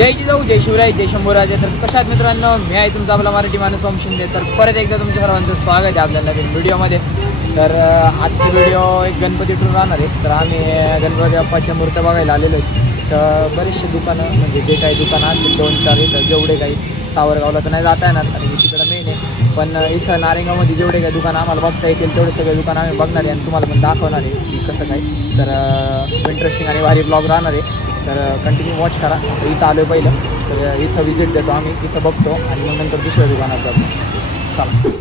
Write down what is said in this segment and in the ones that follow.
जय जिजाऊ, जय शिवराय, जय शंभूराजे. तर कशात मित्रांनो, मी आहे तुमचा आपला मराठी माणूस ओम शिंदे. तर परत एकदा तुमच्या सर्वांचं स्वागत आहे आपल्या नवीन व्हिडिओमध्ये. तर आजची व्हिडिओ एक गणपतीतून राहणार आहे. तर आम्ही गणपती बाप्पाच्या मूर्त्या बघायला आलेलो आहे. तर बरेचसे दुकानं, म्हणजे जे काही दुकानं असतील 2-4 इथं, जेवढे काही सावरगावला तर नाही जाता येणार आणि तिकडं मेन आहे. पण इथं नारेगावमध्ये जेवढे काही दुकानं आम्हाला बघता येतील तेवढे सगळे दुकानं आम्ही बघणार आहे आणि तुम्हाला पण दाखवणार आहे की कसं काय. तर इंटरेस्टिंग आणि भारी ब्लॉग राहणार आहे. तर कंटिन्यू वॉच करा. इथं आलो पहिलं, तर इथं विजिट देतो आम्ही, इथं बघतो आणि मग नंतर दुसऱ्या दुकानात जातो. चला.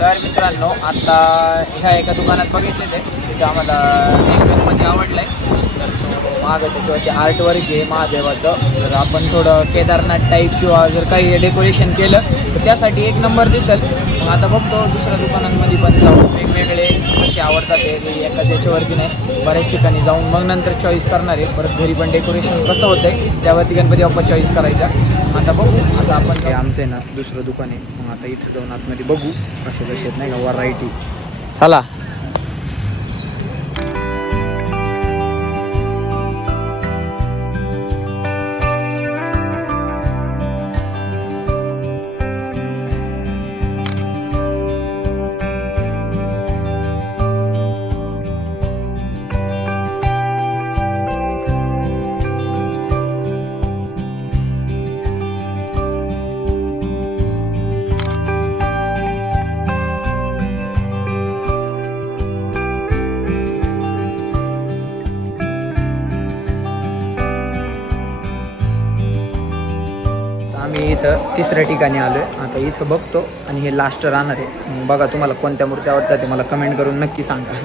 तर मित्रांनो, आता ह्या एका दुकानात बघितले ते तिथे आम्हाला एक गणपती आवडला आहे. तर तो मागं त्याच्यावरती आर्टवर्क आहे महादेवाचं. जर आपण थोडं केदारनाथ टाईप किंवा जर काही डेकोरेशन केलं तर त्यासाठी एक नंबर दिसेल. मग आता बघतो दुसऱ्या दुकानांमध्ये पण जाऊन वेगवेगळे कसे आवडतात ते, एकाच याच्यावरती नाही बऱ्याच ठिकाणी जाऊन मग नंतर चॉईस करणार आहे. परत घरी पण डेकोरेशन कसं होतं आहे त्यावरती गणपती बाप्पा चॉईस करायचा. आता बघू. आता आपण हे आमचं आहे ना दुसरं दुकान आहे. मग आता इथं जाऊन आतमध्ये बघू कसे कसे आहेत नाही का व्हरायटी. चला. आम्ही इथं तिसऱ्या ठिकाणी आलो आहे. आता इथं बघतो आणि हे लास्ट राहणार आहे. बघा तुम्हाला कोणत्या मूर्त्या आवडतात ते मला कमेंट करून नक्की सांगा.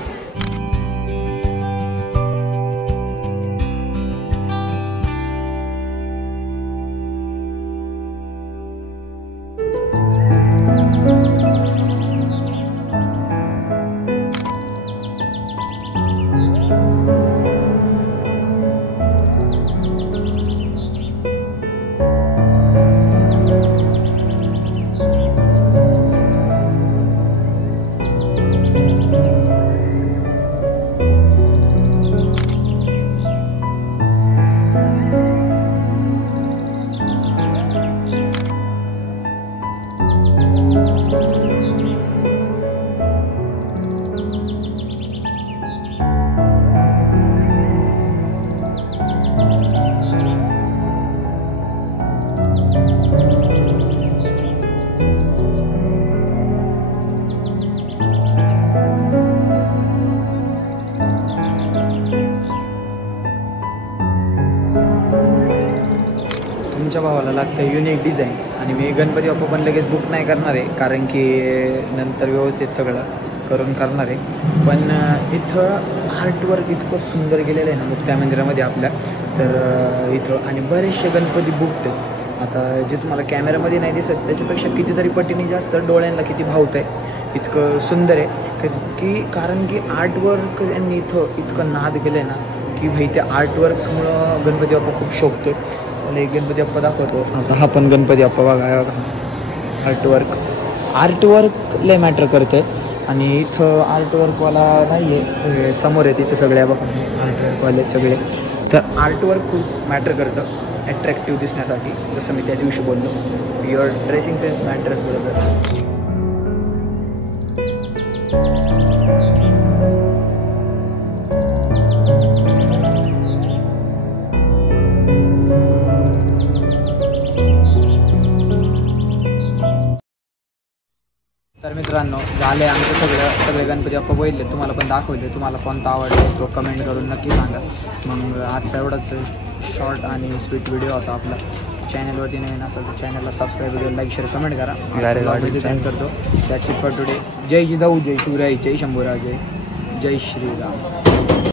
तुमच्या भावाला लागतं युनिक डिझाईन आणि मी गणपती बाप्पा पण लगेच बुक नाही करणार आहे, कारण की नंतर व्यवस्थित सगळं करून करणार आहे. पण इथं आर्टवर्क इतकं सुंदर गेलेलं आहे ना मुक्त्या मंदिरामध्ये आपल्या, तर इथं आणि बरेचसे गणपती बुकड आहेत. आता जे तुम्हाला कॅमेऱ्यामध्ये नाही दिसत त्याच्यापेक्षा कितीतरी पटीने जास्त डोळ्यांना किती भावतं आहे, इतकं सुंदर आहे की कारण की आर्टवर्क यांनी इथं इतकं नाद केलं आहे ना की भाई त्या आर्टवर्कमुळं गणपती बाप्पा खूप शोभतो. मला एक गणपती बाप्पा दाखवतो. आता हा पण गणपती बाप्पा बघा, आर्टवर्क लय मॅटर करतं आणि इथं आर्टवर्कवाला नाही आहे, समोर आहे तिथे सगळ्या बघा आर्टवर्कवाले सगळे. तर आर्टवर्क खूप मॅटर करतं ॲट्रॅक्टिव्ह दिसण्यासाठी, जसं मी त्या दिवशी बोललो युअर ड्रेसिंग सेन्स मॅटर्स. बरोबर. तर मित्रांनो झाले आमचं सगळे गणपती बाप्पा बघितले, तुम्हाला पण दाखवले. तुम्हाला कोणता आवडला तो कमेंट करून नक्की सांगा. मग आजचा एवढाच शॉर्ट आणि स्वीट व्हिडिओ होता आपला. चॅनलवरती नवीन असेल तर चॅनलला subscribe, video like, share, comment करा. सेंड करतो. त्याची फॉर टुडे. जय जिजाऊ, जय शिवराय, जय शंभूराजे, जय श्रीराम.